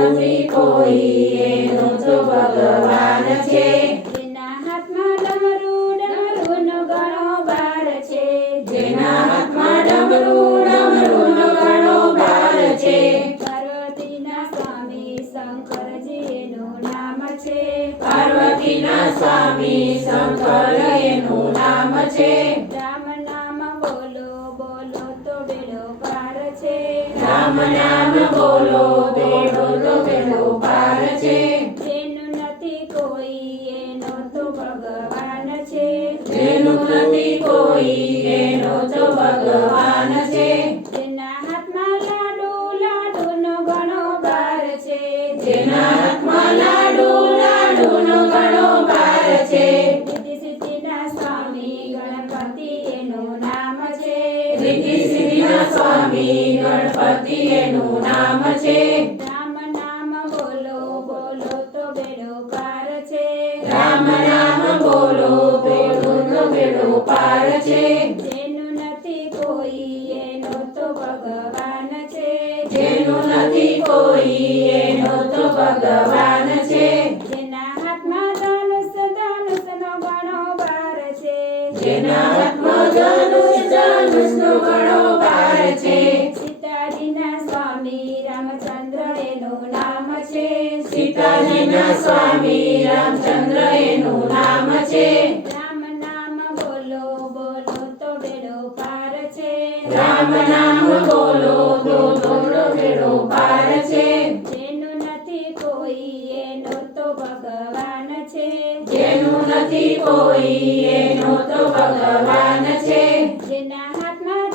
નથી કોઈ એનો તો ભગવાન છે. જેના હાથમાં ડમરું ડમરૂનો ઘણો ભાર છે. જેના હાથમાં ડમરું ડમરૂનો ઘણો ભાર છે. પાર્વતીના સ્વામી શંકરજી એનું નામ છે. પાર્વતીના સ્વામી શંકર એનું નામ છે. રામ નામ બોલો બોલો તો બેડો પાર છે. રામ નામ બોલો બેડો તો બેડો પાર છે. જેનું નથી કોઈ એનો તો ભગવાન છે. જેનું નથી કોઈ એનો તો ભગવાન છે. જેના હાથમાં લાડુ લાડુનો ઘણો ભાર છે. જેના હાથમાં લાડુ લાડુનો ઘણો ભાર છે. રિદ્ધિ સિદ્ધિના સ્વામી ગણપતિ એનું નામ છે. રિદ્ધિ સિદ્ધિના સ્વામી ગણપતિ એનું નામ છે. રામ નામ બોલો બોલો તો બેડો પાર છે. રામ નામ બોલો બેડો તો બેડો પાર છે. જેનું નથી કોઈ એનો તો ભગવાન છે. જેનું નથી કોઈ એનો તો ભગવાન છે. જેના હાથમાં ધનુષનો ઘણો ભાર છે. જેના હાથમાં ધનુષનો ઘણો ભાર છે. સીતાજીના સ્વામી રામચંદ્ર એનું નામ છે. સીતાજીના સ્વામી રામચંદ્ર એનું નામ છે. રામ નામ બોલો બોલો તો બેડો પાર છે. રામ નામ બોલો બોલો તો બેડો પાર છે. જેનું નથી કોઈ એનો તો ભગવાન છે. જેનું નથી કોઈ એનો તો ભગવાન છે. જેના હાથમાં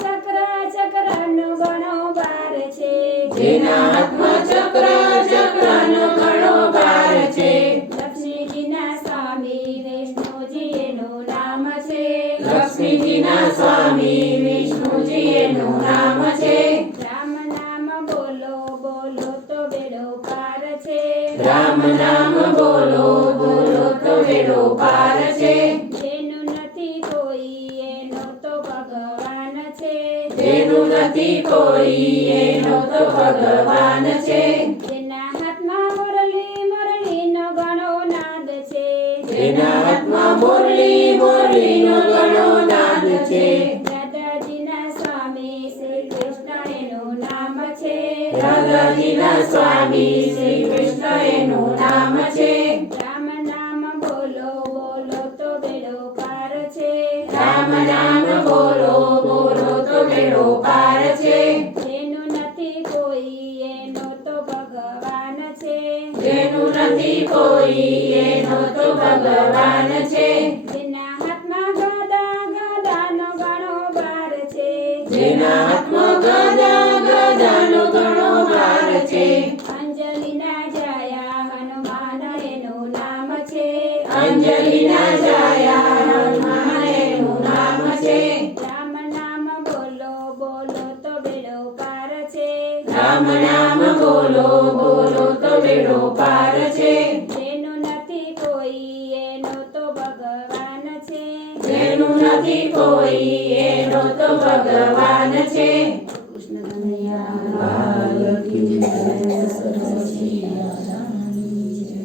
ચક્રનો ઘણો ભાર છે. જેના હાથમાં ચક્રનો ઘણો ભાર છે. લક્ષ્મીજીના સ્વામી વિષ્ણુજી એનું નામ છે. લક્ષ્મીજીના સ્વામી વિષ્ણુજી એનું નામ છે. રામ નામ બોલો બોલો તો બેડો પાર છે. રામ નામ બોલો બોલો તો બેડો પાર છે. જેનું નથી કોઈ એનો તો ભગવાન છે. જેનું નથી કોઈ એનો તો ભગવાન છે. જેના હાથમાં મુરલીનો ઘણો નાદ છે. જેના હાથમાં મુરલીનો ઘણો નાદ છે. દાદાજીના સ્વામી શ્રી કૃષ્ણ એનું નામ છે. દાદાજીના સ્વામી શ્રી કૃષ્ણ એનું નામ છે. રામ નામ બોલો બોલો તો બેડો પાર છે. રામ નામ બોલો બોલો તો બેડો પાર છે. જેનું નથી કોઈ એનો તો ભગવાન છે. જેનું નથી કોઈ એનો તો ભગવાન છે. જેના હાથમાં ગદાનો ઘણો ભાર છે. જેના હાથમાં ગદાનો ઘણો ભાર છે. અંજલિના જાયા હનુમાન એનું નામ છે. અંજલિના જાયા હનુમાન એનું નામ છે. રામ નામ બોલો બોલો તો બેડો પાર છે. રામ નામ બોલો બોલો તો બેડો પાર છે. જેનું નથી કોઈ એનો તો ભગવાન છે. જેનું નથી કોઈ એનો તો ભગવાન છે. કૃષ્ણ કનૈયા લાલ કી જય, સરસ્વતી માતા.